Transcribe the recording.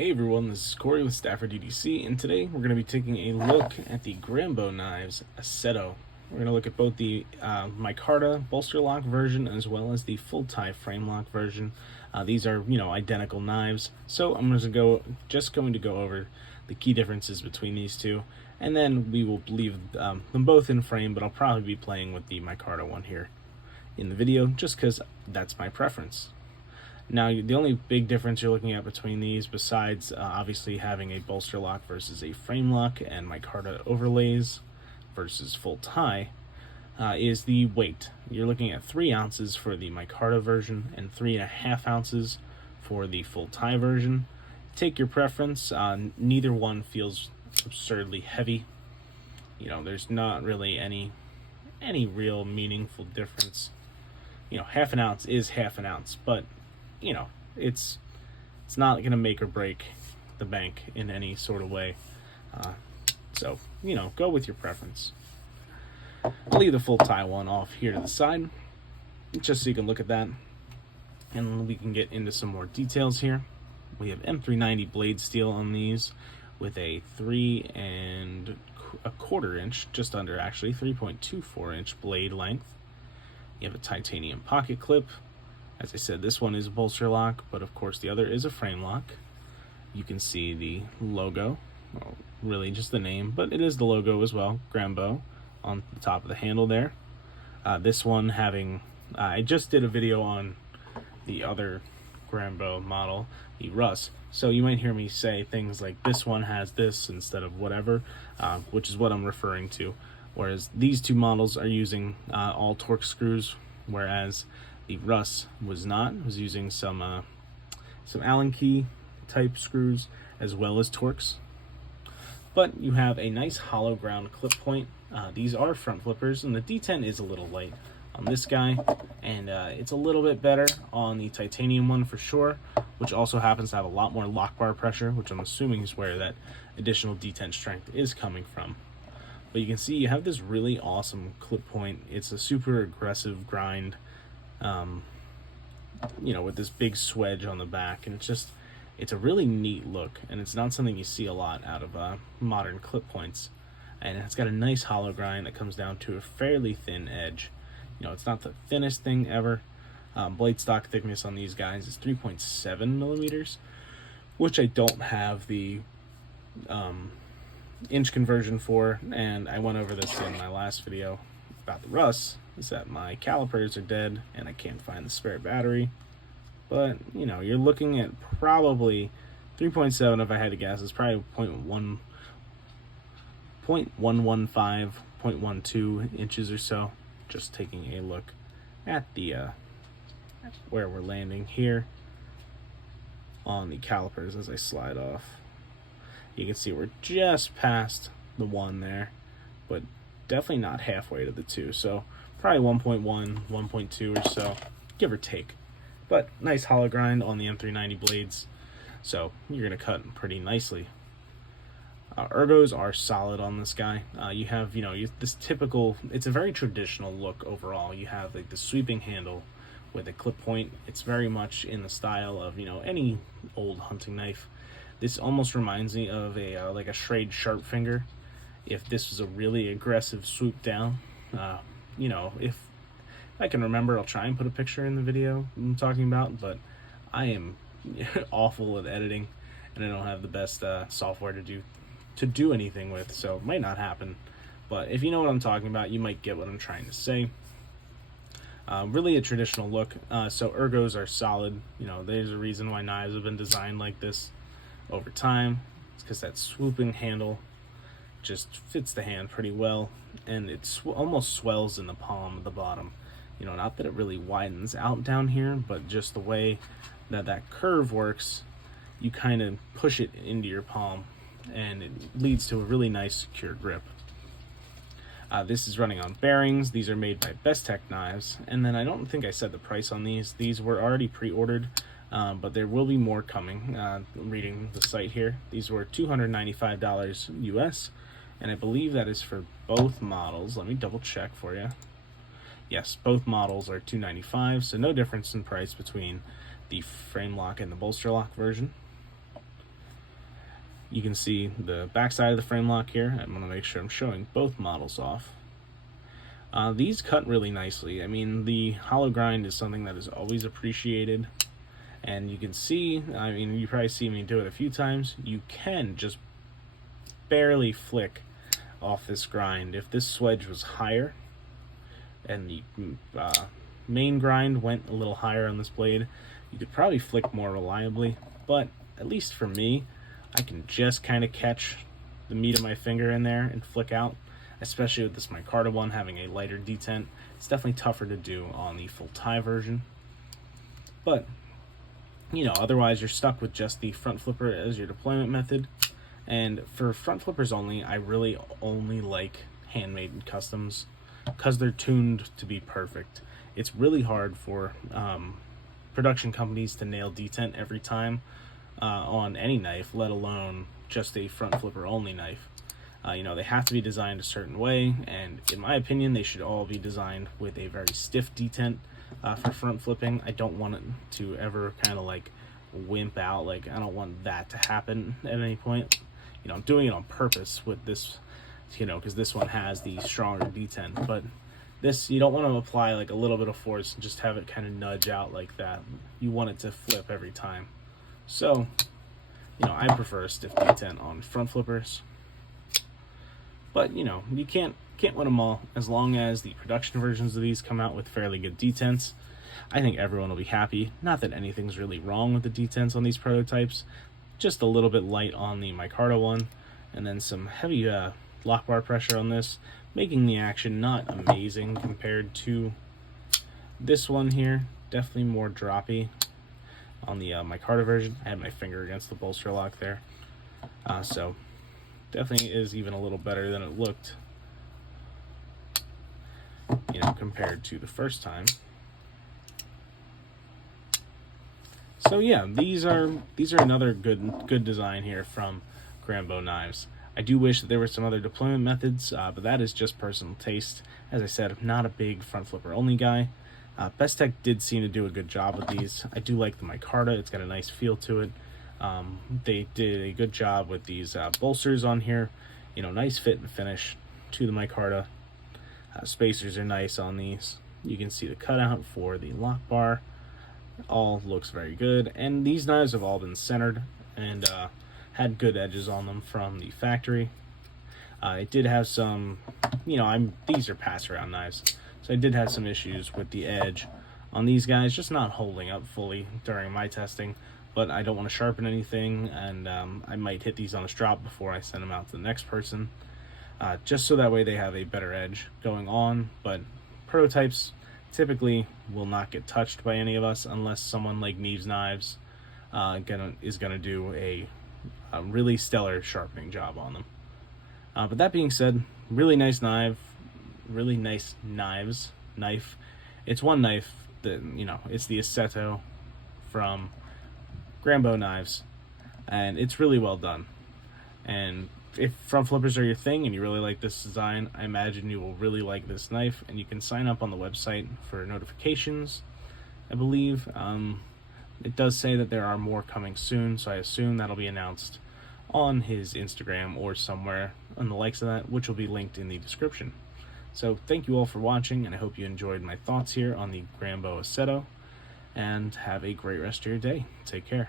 Hey everyone, this is Corey with Stafford DDC, and today we're going to be taking a look at the Grambeau knives ASSETTO. We're going to look at both the micarta bolster lock version as well as the full tie frame lock version. These are, identical knives, so I'm just going to go over the key differences between these two, and then we will leave them both in frame, but I'll probably be playing with the micarta one here in the video just because that's my preference. Now, the only big difference you're looking at between these, besides obviously having a bolster lock versus a frame lock and micarta overlays versus full tie, is the weight. You're looking at 3 ounces for the micarta version and 3.5 ounces for the full tie version. Take your preference. Neither one feels absurdly heavy. There's not really any real meaningful difference. Half an ounce is half an ounce, but it's not going to make or break the bank in any sort of way. So, go with your preference. I'll leave the full tie one off here to the side, just so you can look at that. And we can get into some more details here. We have M390 blade steel on these with a 3.25 inch, just under actually, 3.24 inch blade length. You have a titanium pocket clip. As I said, this one is a bolster lock, but of course the other is a frame lock. You can see the logo, well, really just the name, but it is the logo as well, Grambeau, on the top of the handle there. This one having, I just did a video on the other Grambeau model, the Russ, so you might hear me say things like this one has this instead of whatever, which is what I'm referring to. Whereas these two models are using all Torx screws, whereas the Russ was using some Allen key type screws as well as Torx. But you have a nice hollow ground clip point. These are front flippers, and the D10 is a little light on this guy, and it's a little bit better on the titanium one for sure, which also happens to have a lot more lock bar pressure, which I'm assuming is where that additional D10 strength is coming from. But you can see you have this really awesome clip point. It's a super aggressive grind, with this big swedge on the back, and it's a really neat look, and it's not something you see a lot out of modern clip points. And it's got a nice hollow grind that comes down to a fairly thin edge. It's not the thinnest thing ever. Blade stock thickness on these guys is 3.7 millimeters, which I don't have the inch conversion for, and I went over this in my last video about the Russ, is that my calipers are dead and I can't find the spare battery. But you're looking at probably 3.7, if I had to guess. It's probably 0.115, 0.12 inches or so. Just taking a look at the where we're landing here on the calipers as I slide off. You can see we're just past the 1 there, but definitely not halfway to the 2. So probably 1.1, 1.2 or so, give or take. But nice hollow grind on the M390 blades, so you're going to cut pretty nicely. Ergos are solid on this guy. You have, this typical, it's a very traditional look overall. You have like the sweeping handle with a clip point. It's very much in the style of, any old hunting knife. This almost reminds me of a like a Schrade sharp finger. If this was a really aggressive swoop down, if I can remember, I'll try and put a picture in the video I'm talking about, but I am awful at editing, and I don't have the best software to do anything with, so it might not happen. But if you know what I'm talking about, you might get what I'm trying to say. Really a traditional look. So Ergos are solid. There's a reason why knives have been designed like this over time. It's because that swooping handle just fits the hand pretty well, and it almost swells in the palm at the bottom. Not that it really widens out down here, but just the way that curve works, you kind of push it into your palm, and it leads to a really nice secure grip. This is running on bearings. These are made by Best Tech Knives, and then I don't think I said the price on these. These were already pre-ordered, but there will be more coming. I'm reading the site here. These were $295 US, and I believe that is for both models. Let me double check for you. Yes, both models are $295, so no difference in price between the frame lock and the bolster lock version. You can see the back side of the frame lock here. I'm going to make sure I'm showing both models off. These cut really nicely. I mean, the hollow grind is something that is always appreciated. And you can see, I mean, you probably see me do it a few times. You can just barely flick off this grind. If this swedge was higher and the main grind went a little higher on this blade, you could probably flick more reliably. But at least for me, I can just kind of catch the meat of my finger in there and flick out, especially with this micarta one having a lighter detent. It's definitely tougher to do on the full tie version. But you know, otherwise you're stuck with just the front flipper as your deployment method. And for front flippers only, I really only like handmade customs because they're tuned to be perfect. It's really hard for production companies to nail detent every time on any knife, let alone just a front flipper only knife. You know, they have to be designed a certain way, and in my opinion, they should all be designed with a very stiff detent. For front flipping, I don't want it to ever kind of like wimp out. Like, I don't want that to happen at any point. You know, I'm doing it on purpose with this, you know, because this one has the stronger detent. But this, you don't want to apply like a little bit of force and just have it kind of nudge out like that. You want it to flip every time. So, you know, I prefer a stiff detent on front flippers. But, you know, you can't win them all. As long as the production versions of these come out with fairly good detents, I think everyone will be happy. Not that anything's really wrong with the detents on these prototypes, just a little bit light on the micarta one, and then some heavy lock bar pressure on this, making the action not amazing compared to this one here. Definitely more droppy on the micarta version. I had my finger against the bolster lock there, so definitely is even a little better than it looked, you know, compared to the first time. So yeah, these are another good design here from Grambeau knives. I do wish that there were some other deployment methods, but that is just personal taste. As I said, I'm not a big front flipper only guy. Best Tech did seem to do a good job with these. I do like the micarta. It's got a nice feel to it. They did a good job with these bolsters on here. You know, nice fit and finish to the micarta. Spacers are nice on these. You can see the cutout for the lock bar. All looks very good. And these knives have all been centered and had good edges on them from the factory. It did have some, you know, these are pass around knives, so I did have some issues with the edge on these guys, just not holding up fully during my testing. But I don't want to sharpen anything, and I might hit these on a strop before I send them out to the next person, just so that way they have a better edge going on. But prototypes typically will not get touched by any of us unless someone like Neves Knives is gonna do a really stellar sharpening job on them. But that being said, really nice knife. It's one knife that, you know, it's the ASSETTO from Grambeau knives, and it's really well done. And if front flippers are your thing and you really like this design, I imagine you will really like this knife. And you can sign up on the website for notifications, I believe. It does say that there are more coming soon, so I assume that'll be announced on his Instagram or somewhere on the likes of that, which will be linked in the description. So thank you all for watching, and I hope you enjoyed my thoughts here on the Grambeau ASSETTO, and have a great rest of your day. Take care.